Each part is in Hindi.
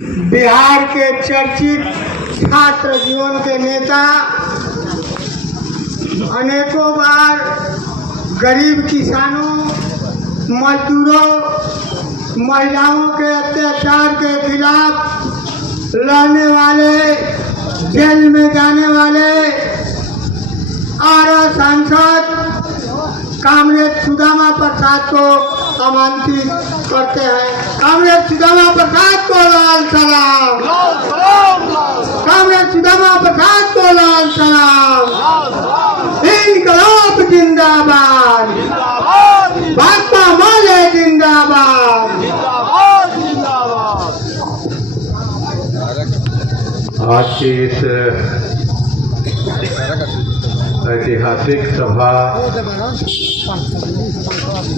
बिहार के चर्चित छात्र जीवन के नेता, अनेकों बार गरीब किसानों, मजदूरों, महिलाओं के अत्याचार के खिलाफ लड़ने वाले, जेल में जाने वाले आरा सांसद कामरेड सुदामा प्रसाद को आमंत्रित करते हैं। कामरेड सुदामा प्रसाद को लाल सलाम। कामरेड सुदामा प्रसाद को लाल सलाम। इनकलाब जिंदाबाद, भाजपा माले जिंदाबाद। आज की इस ऐतिहासिक सभा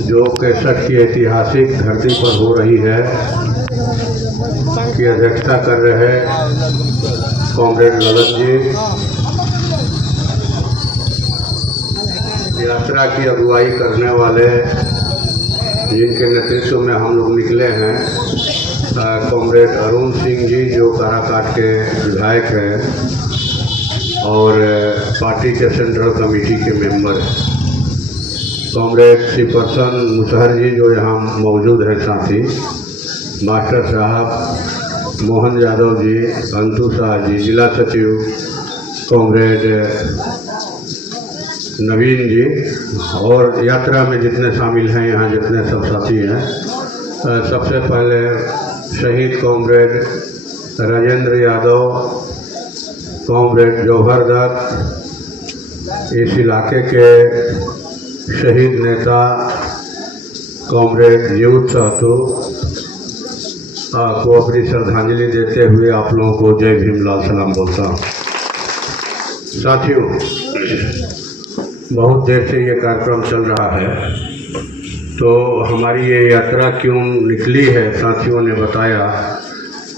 जो केसठ की ऐतिहासिक धरती पर हो रही है की अध्यक्षता कर रहे कॉमरेड ललन जी, यात्रा की अगुवाई करने वाले जिनके नेतृत्व में हम लोग निकले हैं कॉमरेड अरुण सिंह जी जो काराकाट के विधायक हैं और पार्टी के सेंट्रल कमेटी के मेंबर हैं, कॉमरेड श्री पर्सन मुसहर जी जो यहाँ मौजूद हैं, साथी मास्टर साहब मोहन यादव जी, अंतु शाह जी, जिला सचिव कॉमरेड नवीन जी और यात्रा में जितने शामिल हैं यहाँ जितने सब साथी हैं। सबसे पहले शहीद कॉमरेड राजेंद्र यादव, कॉमरेड जौहर दत्त, इस इलाके के शहीद नेता कॉमरेड यूथ साहतू को अपनी श्रद्धांजलि देते हुए आप लोगों को जय भीम लाल सलाम बोलता हूँ। साथियों, बहुत देर से ये कार्यक्रम चल रहा है, तो हमारी ये यात्रा क्यों निकली है साथियों ने बताया।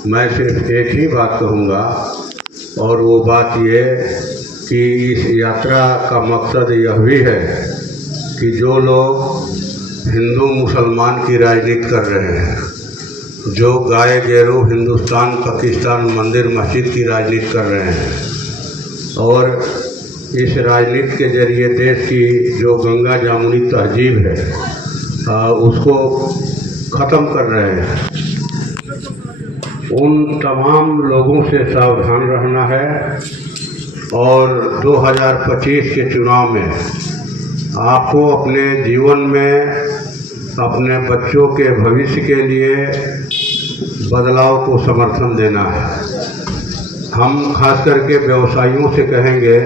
मैं सिर्फ एक ही बात कहूँगा और वो बात ये कि इस यात्रा का मकसद यह भी है कि जो लोग हिंदू मुसलमान की राजनीति कर रहे हैं, जो गाय गेरू हिंदुस्तान पाकिस्तान मंदिर मस्जिद की राजनीति कर रहे हैं और इस राजनीति के जरिए देश की जो गंगा जामुनी तहजीब है उसको ख़त्म कर रहे हैं, उन तमाम लोगों से सावधान रहना है। और 2025 के चुनाव में आपको अपने जीवन में अपने बच्चों के भविष्य के लिए बदलाव को समर्थन देना है। हम खास करके व्यवसायियों से कहेंगे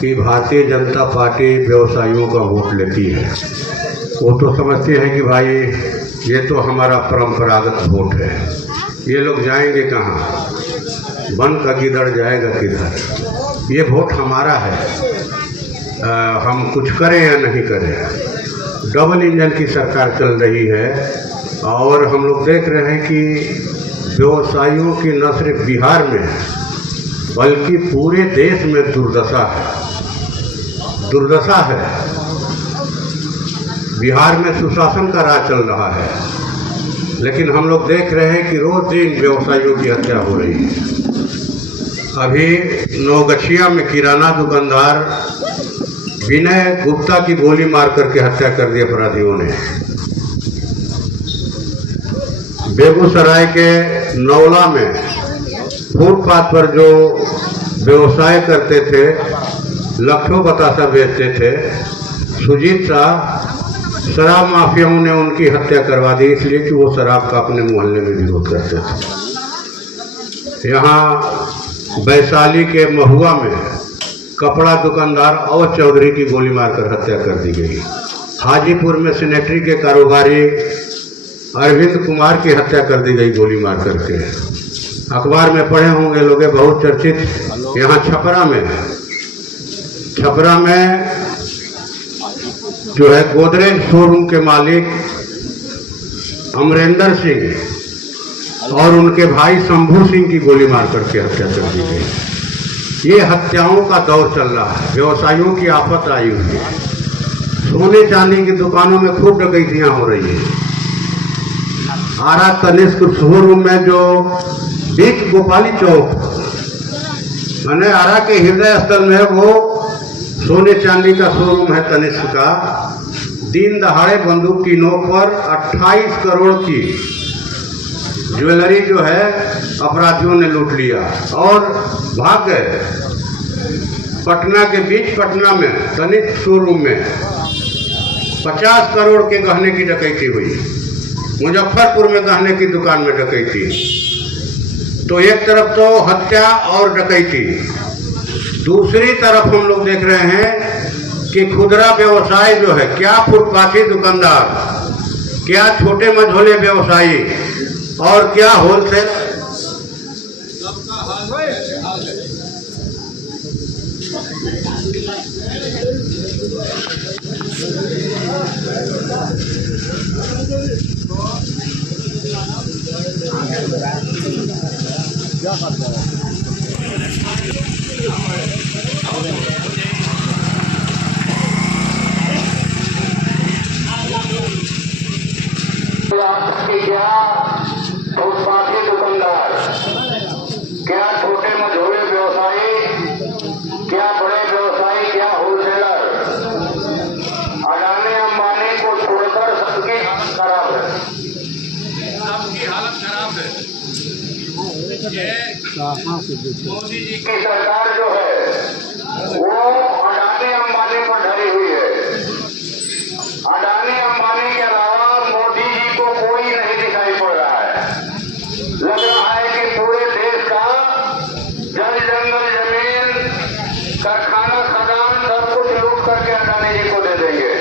कि भारतीय जनता पार्टी व्यवसायियों का वोट लेती है। वो तो समझते हैं कि भाई ये तो हमारा परंपरागत वोट है, ये लोग जाएंगे कहाँ, बन का गिदड़ जाएगा किधर, ये वोट हमारा है। हम कुछ करें या नहीं करें, डबल इंजन की सरकार चल रही है और हम लोग देख रहे हैं कि व्यवसायियों की न सिर्फ बिहार में बल्कि पूरे देश में दुर्दशा है। बिहार में सुशासन का राज चल रहा है, लेकिन हम लोग देख रहे हैं कि रोज दिन व्यवसायियों की हत्या हो रही है। अभी नौगछिया में किराना दुकानदार विनय गुप्ता की गोली मार करके हत्या कर दी अपराधियों ने। बेगूसराय के नौला में फुटपाथ पर जो व्यवसाय करते थे, लाखों बतासा बेचते थे, सुजीत शाह, शराब माफियाओं ने उनकी हत्या करवा दी इसलिए कि वो शराब का अपने मोहल्ले में विरोध करते थे। यहाँ वैशाली के महुआ में कपड़ा दुकानदार अवध चौधरी की गोली मारकर हत्या कर दी गई। हाजीपुर में सैनिटरी के कारोबारी अरविंद कुमार की हत्या कर दी गई गोली मार करके। अखबार में पढ़े होंगे लोग, बहुत चर्चित यहाँ छपरा में जो है गोदरेज शोरूम के मालिक अमरेंद्र सिंह और उनके भाई शंभू सिंह की गोली मार करके हत्या कर दी गई। ये हत्याओं का दौर चल रहा है, व्यवसायियों की आफत आई हुई है। सोने चांदी की दुकानों में खूब डकैतियां हो रही है। आरा तनिष्क शोरूम में जो बीच गोपाली चौक मैंने आरा के हृदय स्थल में वो सोने चांदी का शोरूम है तनिष्क का। दिन दहाड़े बंदूक की नोक पर 28 करोड़ की ज्वेलरी जो है अपराधियों ने लूट लिया और भाग गए। पटना के बीच पटना में तनिष्क शोरूम में 50 करोड़ के गहने की डकैती हुई। मुजफ्फरपुर में गहने की दुकान में डकैती। तो एक तरफ तो हत्या और डकैती, दूसरी तरफ हम लोग देख रहे हैं कि खुदरा व्यवसाय जो है, क्या फुटपाथी दुकानदार, क्या छोटे मझोले व्यवसायी और क्या होलसेल क्या फुटपाथी दुकानदार, क्या छोटे मझोले व्यवसायी, क्या बड़े व्यवसायी, क्या होलसेलर, अडानी अंबानी को छोड़कर सबकी हालत खराब है। सबकी हालत खराब है। मोदी जी की सरकार जो है वो अडानी अंबानी पर ढली हुई है। अडानी अंबानी के अलावा मोदी जी को कोई नहीं दिखाई पड़ रहा है। लग रहा है कि पूरे देश का जल जंगल जमीन कारखाना खदान सब कुछ लूट करके अडानी जी को दे देंगे।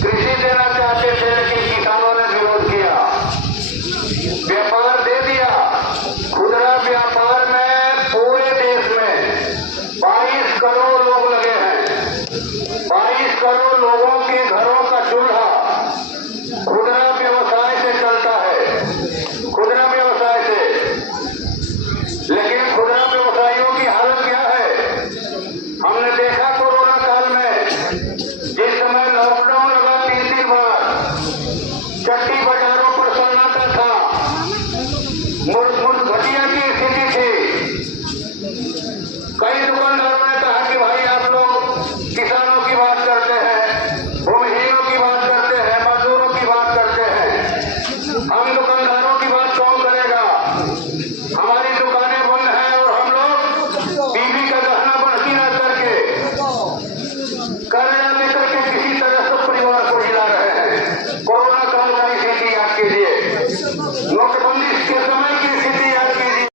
कृषि देना चाहते थे लेकिन किसानों ने विरोध किया। व्यापार दे दिया। खुदरा व्यापार में पूरे देश में 22 करोड़ लोग लगे हैं। 22 करोड़ लोगों के घरों का चूल्हा खुदरा व्यवसाय से चलता है। खुदरा व्यवसाय से। लेकिन खुदरा व्यवसायियों की हालत क्या है? हमने देखा कोरोना काल में जिस समय लॉकडाउन लगा 3 बार, चट्टी बाजारों पर सन्नाटा था, मुल्क घटिया की स्थिति थी। कई दुकानदारों ने कहा कि भाई आप लोग किसानों की बात करते हैं, भूमिहीनों की बात करते हैं, मजदूरों की बात करते हैं, हम दुकानदारों की बात कौन करेगा? हमारी दुकानें बंद हैं और हम लोग बीवी का गहना बंधी न करके कर्जा लेकर के किसी तरह से परिवार को हिला रहे हैं। कोरोना काल का स्थिति याद कीजिए। नोटबंदी के